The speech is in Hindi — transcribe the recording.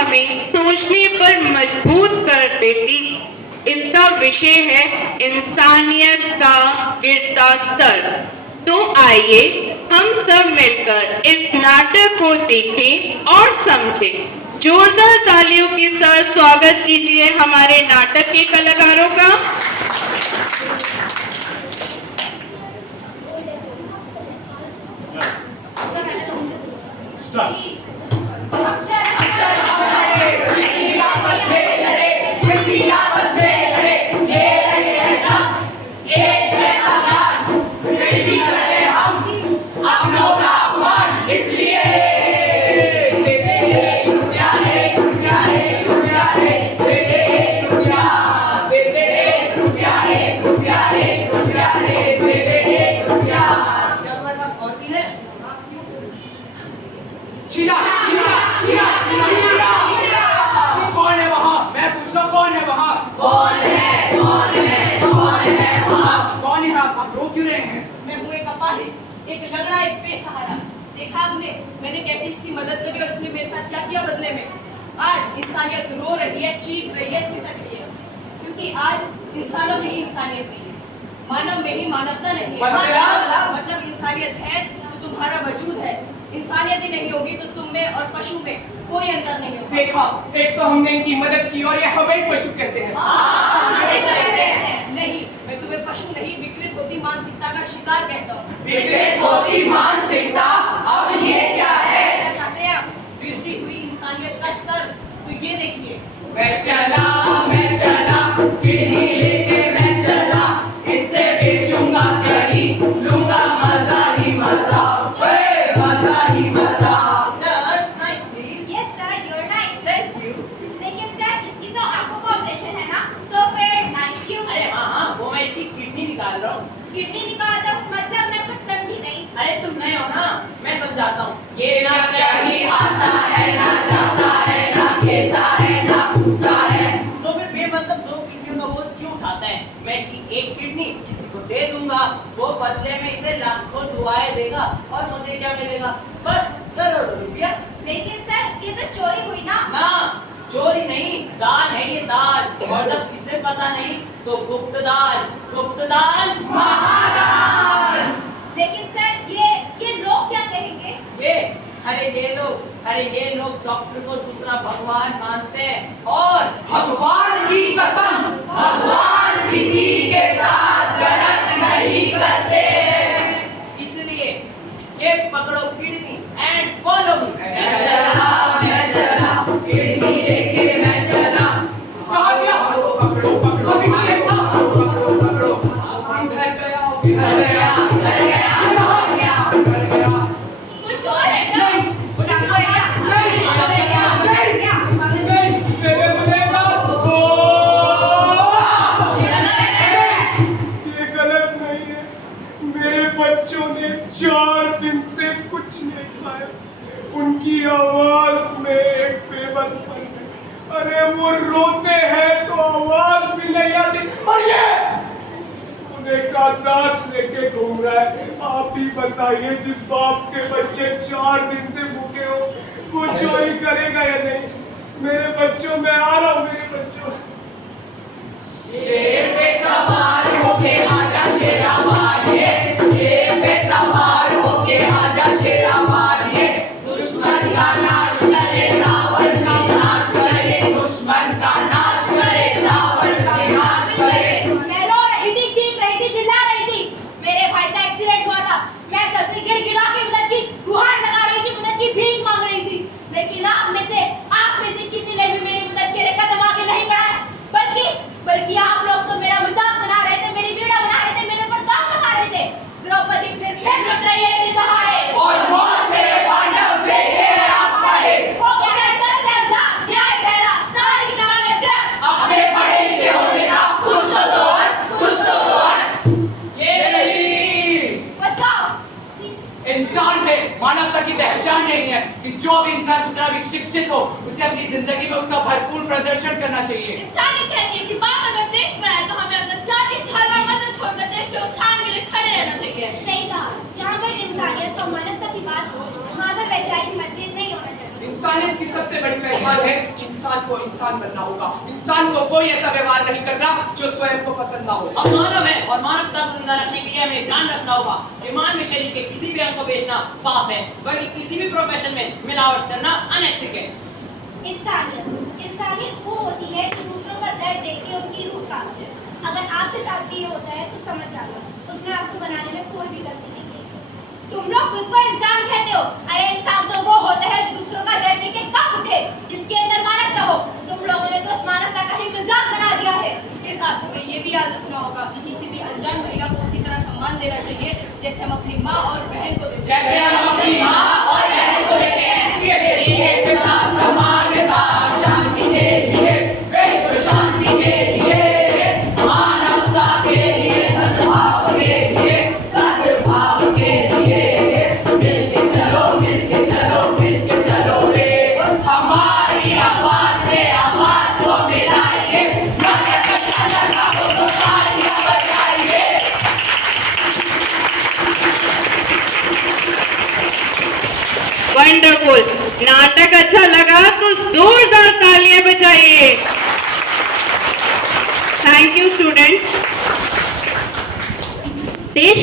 हमें सोचने पर मजबूर कर देती। इसका विषय है इंसानियत का गिरता स्तर। तो आइए हम सब मिलकर इस नाटक को देखें और समझें। जोरदार तालियों के साथ स्वागत कीजिए हमारे नाटक के कलाकारों का। एक लग रहा है एक बेसहारा। देखा आपने मैंने कैसे इसकी मदद करी और इसने मेरे साथ क्या किया बदले में। आज इंसानियत रो रही है, चीख रही है, सिसक रही है, क्योंकि आज इंसानों में ही इंसानियत नहीं है, मानव में ही मानवता नहीं है। मतलब इंसानियत है तो तुम्हारा वजूद है, इंसानियत ही नहीं होगी तो तुम में और पशु में कोई अंतर नहीं होगा। देखा, एक तो हमने इनकी मदद की और ये हमें पशु कहते हैं। नहीं, मैं तुम्हें पशु नहीं, विकृत होती मानसिकता का शिकार कहता हूँ। विकृत होती मानसिकता, अब ये क्या है? क्या चाहते हैं आप? गिरती हुई इंसानियत का स्तर। तो ये देखिए, मैं चला किडनी लेके मैं चला, इससे बेचूंगा कहीं, लूंगा मजा ही मजा, मजा ही मजा। Nurse, night please. Yes sir, your night. Thank you. लेकिन सर इसकी तो आंखों का ऑपरेशन है ना, तो फिर नाइट क्यों? अरे हाँ, वो मैं इसकी किडनी निकाल रहा हूँ। किडनी निकाल दो मतलब मैं कुछ समझी नहीं। अरे तुम नए हो ना, मैं समझाता हूँ। ये ना कहीं आता है, ना जाता है, ना खेलता है, ना कूदता है। तो फिर बेमतलब दो किडनियों का बोझ क्यों उठाता है? मैं इसकी एक किडनी किसी को दे दूंगा, वो बदले में इसे लाखों दुआएं देगा और मुझे क्या मिलेगा? बस करोड़ों रुपया। लेकिन सर ये तो चोरी हुई ना। ना, चोरी नहीं, दान है ये, दान। और जब किसे पता नहीं तो गुप्त दान महादान। लेकिन सर ये लोग क्या कहेंगे? अरे ये लोग डॉक्टर को दूसरा भगवान मानते हैं और भगवान की कसम, भगवान किसी के साथ गलत नहीं करते। इसलिए ये पकड़ो किडनी एंड फॉलो मी। मैं चला किडनी लेके मैं चला। कहाँ गया? पकड़ो इधर गया। कुछ और है क्या? ये गलत नहीं है। मेरे बच्चों ने 4 दिन से कुछ नहीं खाया। उनकी आवाज में एक बेबसपन है। अरे वो रोते हैं तो आवाज भी नहीं आती, और ये सोने का दांत लेके घूम रहा है। आप ही बताइए, जिस बाप के बच्चे 4 दिन से भूखे हो, वो चोरी करेगा या नहीं? मेरे बच्चों, मैं आ रहा हूँ, मेरे बच्चों। शेर पे सवार होके आजा शेरा मारिए, शेर पे सवार होके आजा शेरा मारिए। दुश्मन का नाश करे, रावण का नाश करे, दुश्मन का नाश करे, रावण का नाश करे। मैं रो रही थी, चीख रही थी, चिल्ला रही थी। मेरे भाई का एक्सीडेंट हुआ था। मैं सबसे गिड़गिड़ा के मदद की गुहार लगा रही थी, मदद की भीख मांग रही थी। लेकिन आप में से किसी ने भी मेरी मदद के लिए कदम आगे नहीं बढ़ाया, बल्कि आप लोग तो मेरा मजाक बना रहे थे, मेरी वीडियो बना रहे थे, मेरे ऊपर दांव लगा रहे थे। द्रौपदी फिर से लुट रही है ये दहाड़े, और बहुत से पांडव देखे हैं आप पढ़े। हो गया है सब जलता, न्याय बहरा, सारी कामें व्यर्थ। अपने पढ़े लिखे होने का कुछ तो बचाओ। इंसान में मानवता की पहचान नहीं है कि जो भी इंसान जितना भी शिक्षित हो, उसे अपनी जिंदगी में उसका भरपूर प्रदर्शन करना चाहिए। इंसानियत कहती है कि बात अगर देश पर आए तो हमें अपना जाति, धर्म और मजहब छोड़कर देश के उत्थान के लिए खड़े रहना चाहिए। सही कहा। जहाँ पर इंसानियत और मानवता की बात हो, वहाँ पर वैचारिक मतभेद नहीं होना चाहिए। इंसानियत की सबसे बड़ी पहचान है इंसान को इंसान बनना होगा। इंसान को कोई ऐसा व्यवहार नहीं करना जो स्वयं को पसंद ना हो। हम मानव है और मानवता को जिंदा रखने के लिए हमें ध्यान रखना होगा। ईमान में शरीर के किसी भी अंग को बेचना पाप है, बल्कि किसी भी प्रोफेशन में मिलावट करना अनैतिक है। इंसानियत वो होती है जो दूसरों का दर्द देख के उनकी रूह कांपती है। अगर आपके साथ भी ये होता है तो समझ जाना, उसने आपको बनाने में कोई भी गलती नहीं की। तुम लोग खुद को इंसान कहते हो, अरे इंसान तो वो होता है जो दूसरों का दर्द देख के कांप उठे, जिसके अंदर मानवता हो। तुम लोगों ने तो उस मानवता का ही मजाक बना दिया है। इसके साथ हमें ये भी याद रखना होगा कि किसी भी अनजान महिला को उसी तरह सम्मान देना चाहिए जैसे हम अपनी माँ और बहन को देते हैं। जैसे हम अपनी माँ और बहन को देते हैं। एकता, समानता, शांति के लिए, विश्व शांति के लिए, मानवता के लिए, सद्भाव के लिए, सद्भाव के लिए, मिलके चलो, मिलके चलो, मिलके चलो रे, हमारी आवाज से आवाज को मिलाइए, नाटक अच्छा लगा हो तो तालियां बजाइए। वंडरफुल। नाटक अच्छा लगा तो जोरदार तालियां बजाइए। Thank you students. देश